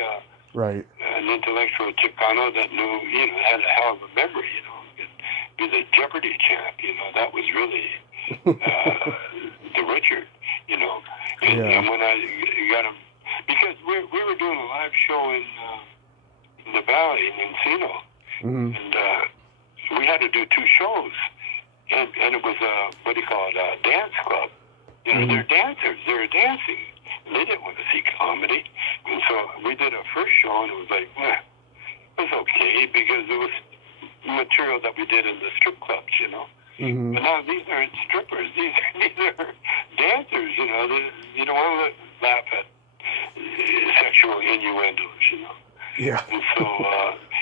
right. An intellectual Chicano that knew, you know, had a hell of a memory. You know, be the Jeopardy champ. You know, that was really the Richard. You know, and when I got him, because we were doing a live show in the Valley in Encino, and we had to do 2 shows, and it was what do you call it, a dance club. You know, they're dancers. They were dancing. And they didn't want to see comedy. And so we did our first show, and it was like, it was okay because it was material that we did in the strip clubs, you know. Mm-hmm. But now these aren't strippers. These are dancers, you know. You don't want to laugh at sexual innuendos, you know. Yeah. And so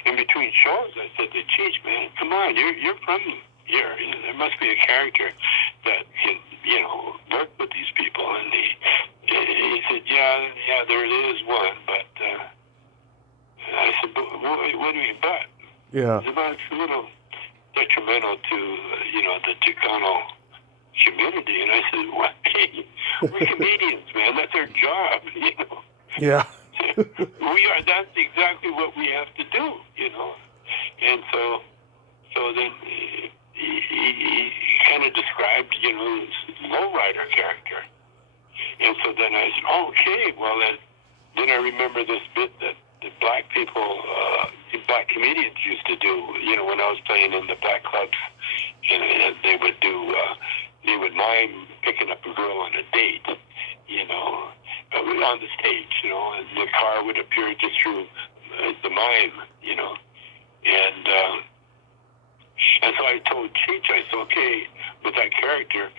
in between shows, I said to Cheech, man, come on, you're from here. There must be a character that can, you know, work with these people. And he said, yeah, there is one, but I said, but what do you bet? Yeah. He said, well, it's a little detrimental to, you know, the Chicano community. And I said, well, hey, we're comedians, man. That's our job, you know. Yeah. That's exactly what we have to do, you know. And so then he kind of described, you know, his lowrider character. And so then I said, okay, well, then I remember this bit that the black people, black comedians used to do, you know, when I was playing in the black clubs, and they would mime picking up a girl on a date, you know, on the stage, you know, and the car would appear just through the mime, you know, and so I told Cheech, I said, okay, with that character,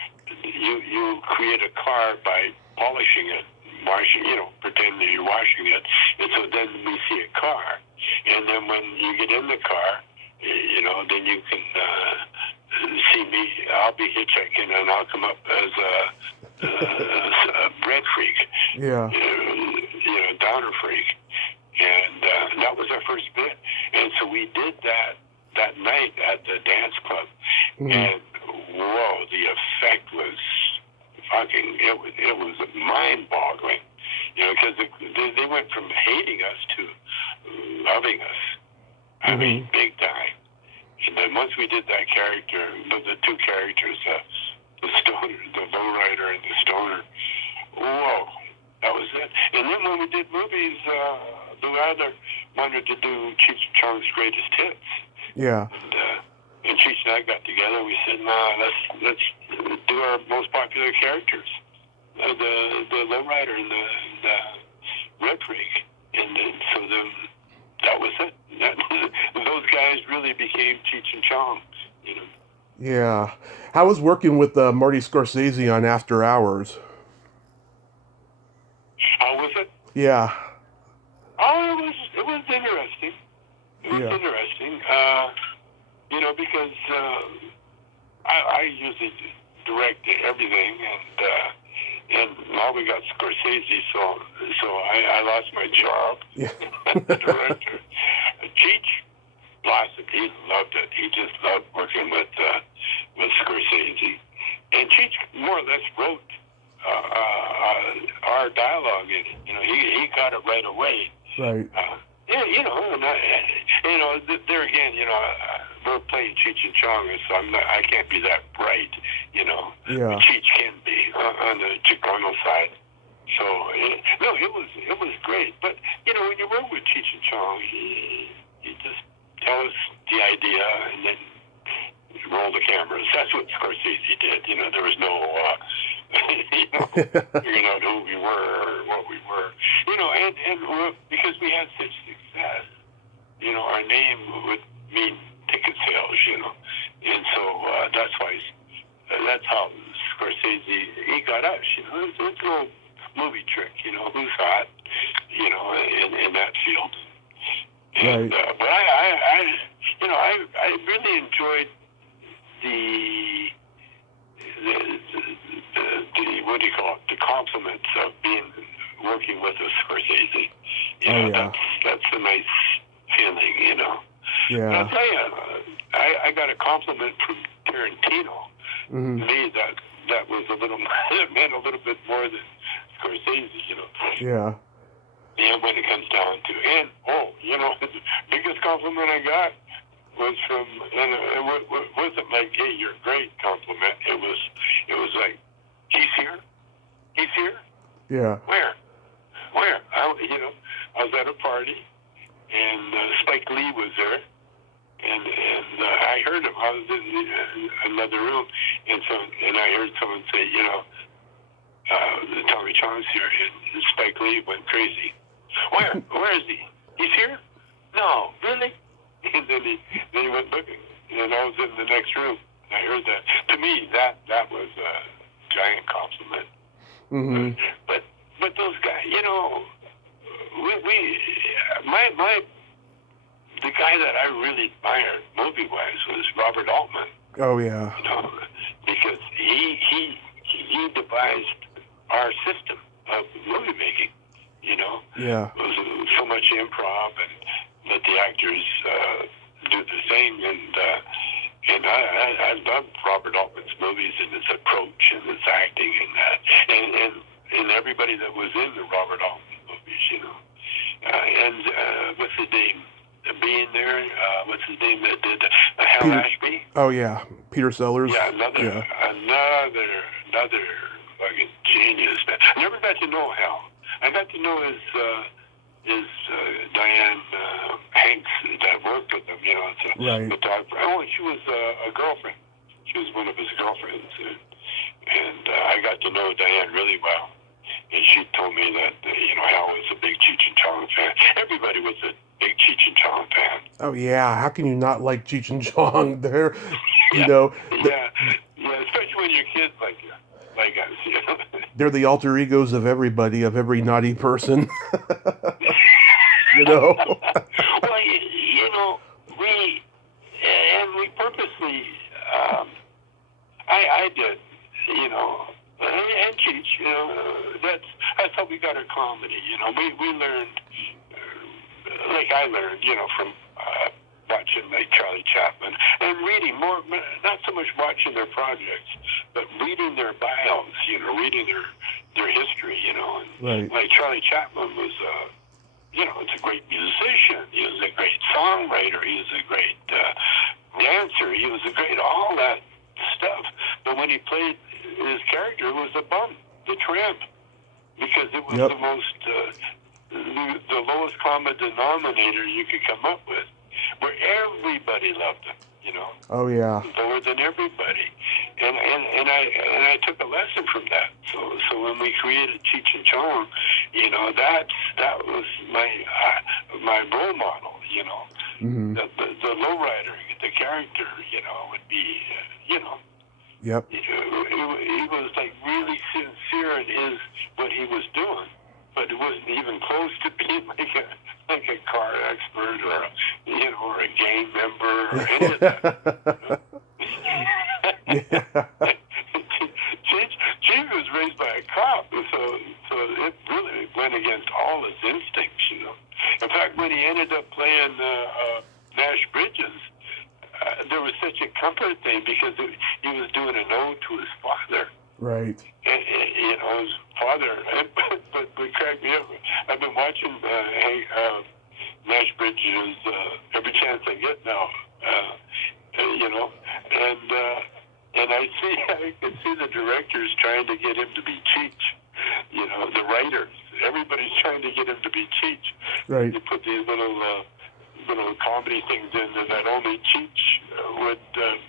you create a car by polishing it, washing, you know, pretend that you're washing it, and so then we see a car, and then when you get in the car, you know, then you can see me. I'll be hitchhiking, and I'll come up as a bread freak, Yeah. you know, downer freak, and that was our first bit, and so we did that night at the dance club, and whoa, the effect was fucking, it was mind-boggling, you know, because they went from hating us to loving us. I mean, big time. And then once we did that character, the two characters, the stoner, the lowrider and the stoner, whoa, that was it. And then when we did movies, the other wanted to do Cheech Chong's greatest hits. Yeah. And Cheech and I got together. We said, "Nah, let's do our most popular characters, the lowrider and the red freak." And then, so then that was it. Those guys really became Cheech and Chong, you know. Yeah. How was working with Marty Scorsese on After Hours? How was it? Yeah. Oh, it was interesting. It was interesting. You know, because I usually direct everything, and now we got Scorsese, so I lost my job. Yeah. The director, Cheech, lost it. He loved it. He just loved working with Scorsese, and Cheech more or less wrote our dialogue in it. You know, he got it right away. Right. Yeah, you know, there again, you know, we're playing Cheech and Chong, so I can't be that bright, you know. Yeah. Cheech can be on the Chicano side. So it was great. But you know, when you work with Cheech and Chong, you just tell us the idea and then you roll the cameras. That's what Scorsese did. You know, there was no figuring out who we were or what we were. You know, and because we had such success, you know, our name would mean ticket sales, you know. And so that's how Scorsese, he got us, you know. It's a little movie trick, you know, who's hot, you know, in that field. And, right. But I really enjoyed the what do you call it? The compliments of working with a Scorsese. You know, that's a nice feeling, you know. Yeah. But I'll tell you, I got a compliment from Tarantino. To me, that was it meant a little bit more than Scorsese, you know. Yeah. And when it comes down to, and you know, the biggest compliment I got was from, and it wasn't like, hey, you're great compliment. It was like, he's here. Yeah. Where? I was at a party, and Spike Lee was there, and I heard him. I was in another room, and I heard someone say, Tommy Chong's here, and Spike Lee went crazy. Where is he? He's here? No, really? And then he went looking, and I was in the next room. And I heard that. To me, that was a giant compliment. Mm-hmm. But those guys, the guy that I really admired movie-wise was Robert Altman. Oh yeah. Because he devised our system of movie making. Yeah. It was so much improv and let the actors do the thing, and I love Robert Altman's movies and his approach and his acting and that, and everybody that was in the Robert Altman movies, and what's his name? Being there, what's his name that did Hal Ashby? Oh yeah, Peter Sellers. Yeah, another fucking genius. I never got to know Hal. I got to know his Diane Hanks that worked with him. Right. The dog. Oh, and she was a girlfriend. She was one of his girlfriends, and I got to know Diane really well. And she told me that Hal was a big Cheech and Chong fan. Everybody was a big Cheech and Chong fan. Oh yeah, how can you not like Cheech and Chong? They're, Yeah, especially when your kids like us. They're the alter egos of everybody, of every naughty person. Well, we purposely, I did, and Cheech, that's how we got our comedy. We learned, like I learned, from watching like Charlie Chaplin and reading more, not so much watching their projects, but reading their bios, reading their history, and right. Like Charlie Chaplin was, it's a great musician. He was a great songwriter. He was a great dancer. He was a great all that stuff. But when he played his character, it was a bum, the tramp, because it was the most, the lowest common denominator you could come up with, where everybody loved him. Oh yeah. Lower than everybody, and I took a lesson from that. So when we created Cheech and Chong, that was my role model. Mm-hmm. The lowrider, the character, would be, Yep. He was like really sincere in what he was doing, but it wasn't even close to being like a car expert or a gang member or any of that. Cheech was raised by a cop, so it really went against all his instincts. In fact, when he ended up playing Nash Bridges, there was such a comfort thing because he was doing an ode to his father. Right. And his father, but cracked me up. I've been watching Nash Bridges every chance I get now, and I can see the directors trying to get him to be Cheech. The writers, everybody's trying to get him to be Cheech. Right. They put these little comedy things in there that only Cheech would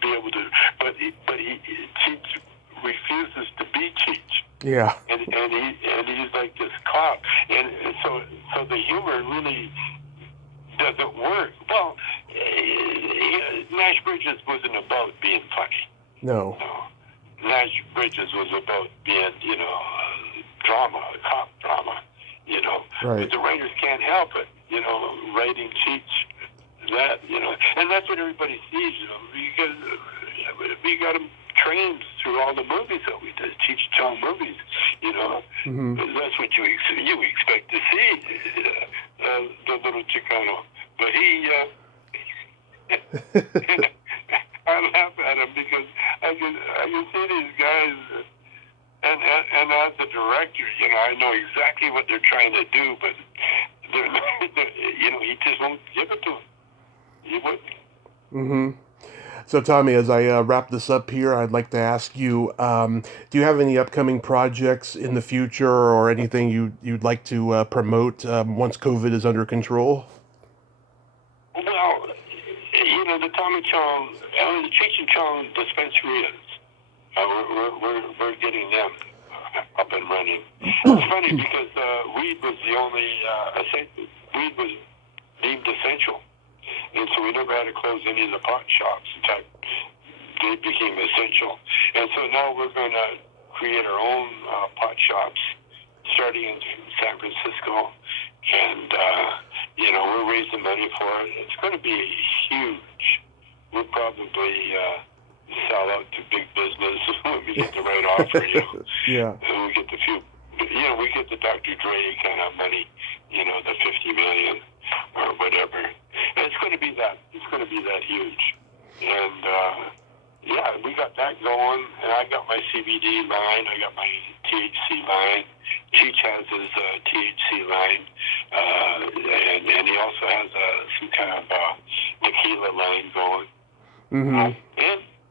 be able to, but Cheech refuses to be Cheech. Yeah. And he's like this cop, and so the humor really doesn't work. Well, Nash Bridges wasn't about being funny. No. Nash Bridges was about being, drama, cop drama, Right. But the writers can't help it, writing Cheech, that, and that's what everybody sees, because we got them trained through all the movies that we did, Cheech Chong movies, Mm-hmm. That's what you expect to see, the little Chicano. But I laugh at him because I can see these guys, and as a director, I know exactly what they're trying to do, but he just won't give it to them. He wouldn't. Mm-hmm. So, Tommy, as I wrap this up here, I'd like to ask you, do you have any upcoming projects in the future or anything you'd like to promote once COVID is under control? Well, the Tommy Chong, the Cheech Chong dispensaries. We're getting them up and running. It's funny because weed was the only weed was deemed essential, and so we never had to close any of the pot shops. In fact, they became essential, and so now we're going to create our own pot shops, starting in San Francisco, and we're raising money for it. It's going to be huge. We'll probably sell out to big business when we get the right offer, Yeah. And we get the few, we get the Dr. Dre kind of money, the $50 million or whatever. And it's going to be that. It's going to be that huge. And we got that going. And I got my CBD line. I got my THC line. Cheech has his THC line, and he also has some kind of tequila line going. Mm-hmm.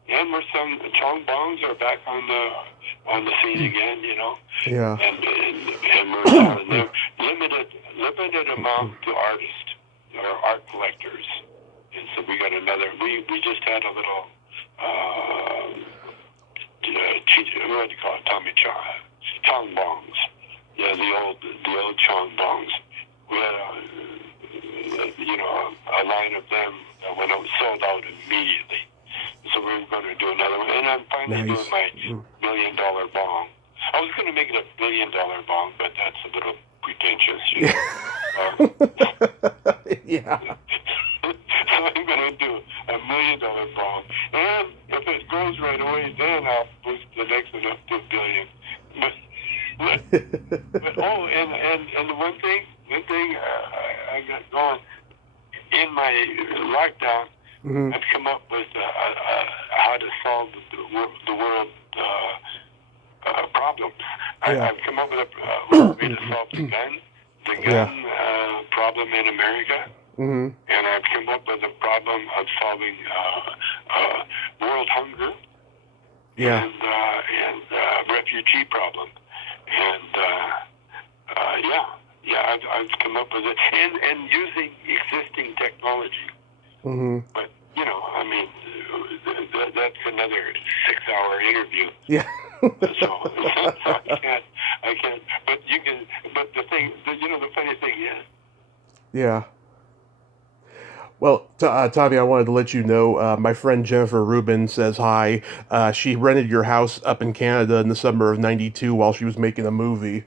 And we're some Chong bongs are back on the scene again, Yeah. And we're limited amount to artists or art collectors, and so we got another. We just had a little what do you call it? Tommy Chong bongs. Yeah, the old Chong bongs. We had a line of them that went out, sold out immediately. So we're going to do another one. And I'm finally doing my $1 million bong. I was going to make it $1 billion bong, but that's a little pretentious. Yeah. So I'm going to do $1 million bong. And if it grows right away, then I'll boost the next one up to $1 billion. But and the one thing I got going in my lockdown, I've come up with how to solve the world problems. I've come up with a way to solve the gun problem in America, and I've come up with a problem of solving world hunger and refugee problem. And I've come up with it, and using existing technology. But that's another 6-hour interview. Yeah. So I can't. But you can. But the thing, the funny thing is. Yeah. Well, Tommy, I wanted to let you know, my friend Jennifer Rubin says hi. She rented your house up in Canada in the summer of '92 while she was making a movie.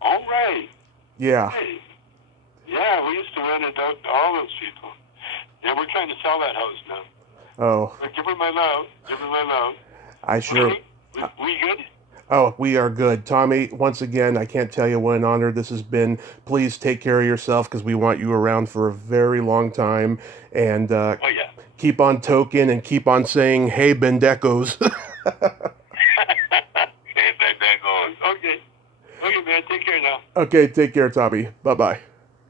All right. Yeah. Hey. Yeah, we used to rent it out to all those people. Yeah, we're trying to sell that house now. Oh. But give her my love. Give her my love. I sure. Okay. We good? Oh, we are good. Tommy, once again, I can't tell you what an honor this has been. Please take care of yourself because we want you around for a very long time. And keep on toking and keep on saying, hey, Bendecos. Hey, Bendecos. Okay. Okay, man. Take care now. Okay, take care, Tommy. Bye-bye.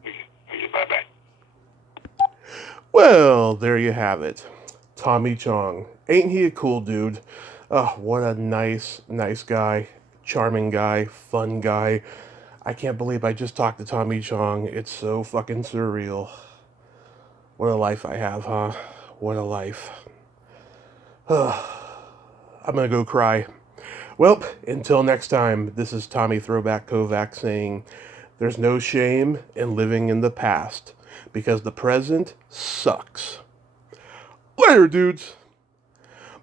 Okay, bye-bye. Well, there you have it. Tommy Chong. Ain't he a cool dude? Oh, what a nice guy. Charming guy. Fun guy. I can't believe I just talked to Tommy Chong. It's so fucking surreal. What a life I have, huh? What a life. I'm gonna go cry. Well, until next time, this is Tommy Throwback Kovac saying, there's no shame in living in the past, because the present sucks. Later, dudes.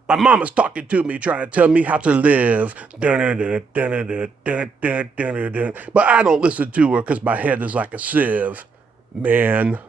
My mama's talking to me, trying to tell me how to live. But I don't listen to her because my head is like a sieve. Man.